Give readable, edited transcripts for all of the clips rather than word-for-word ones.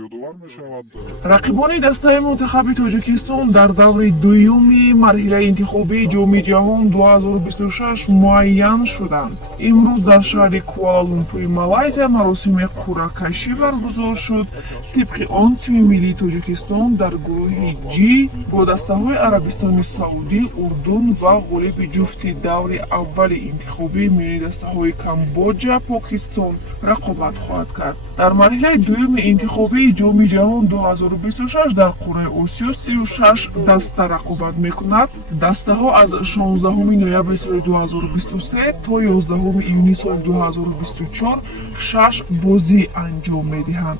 یادآور می‌شود. رقیبان دسته منتخب تاجیکستان در دور دوم مرحله انتخابی جام جهان 2026 معین شدند. امروز در شهر کوالالامپور مالایزیا مراسم قرعه‌کشی برگزار شد. طبق آن تیم ملی تاجیکستان در گروه جی با دسته‌های عربستان سعودی، اردن و غالب جفت دور اول انتخابی میان دسته‌های کامبوجا، پاکستان رقابت خواهد کرد. در مرحله دوم انتخابی جام جهان 2026 در قاره آسیا 36 دسته رقابت میکند. دسته ها از 16 نوامبر سال 2023 تا 11 ایونی سال 2024 6 بازی انجام میدهند.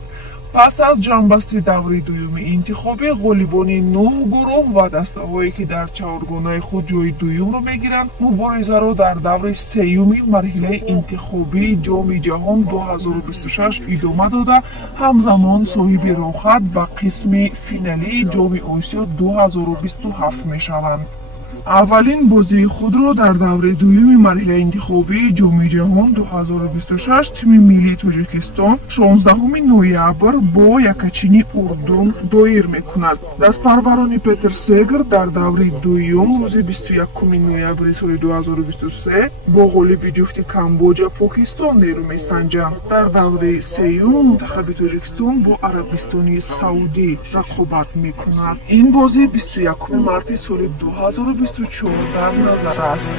پس از جنبستی دوره دوم انتخابی، غالبان 9 گروه و دسته هایی که در چهارگانه خود جای دوم را میگیرند مبارزه را در دوره سوم مرحله انتخابی جام جهان 2026 ادامه داده همزمان صاحب راحت به قسم فینالی جام آسیا 2027 میشوند. اولین بازی خود را در دوره دوم مرحله انتخابی جام جهان 2026 تیم ملی تاجیکستان 16 نوامبر با یکچینی اردن دایر میکند. دستپروران پتر سگر در دوره دوم روز 21 نوامبر سال 2023 با غالب جفت کامبوجا پاکستان نیرو میسنجند. در دوره سوم منتخب تاجیکستان با عربستان سعودی رقابت میکند. این بازی 21 مارس سال 2024 در نظر است.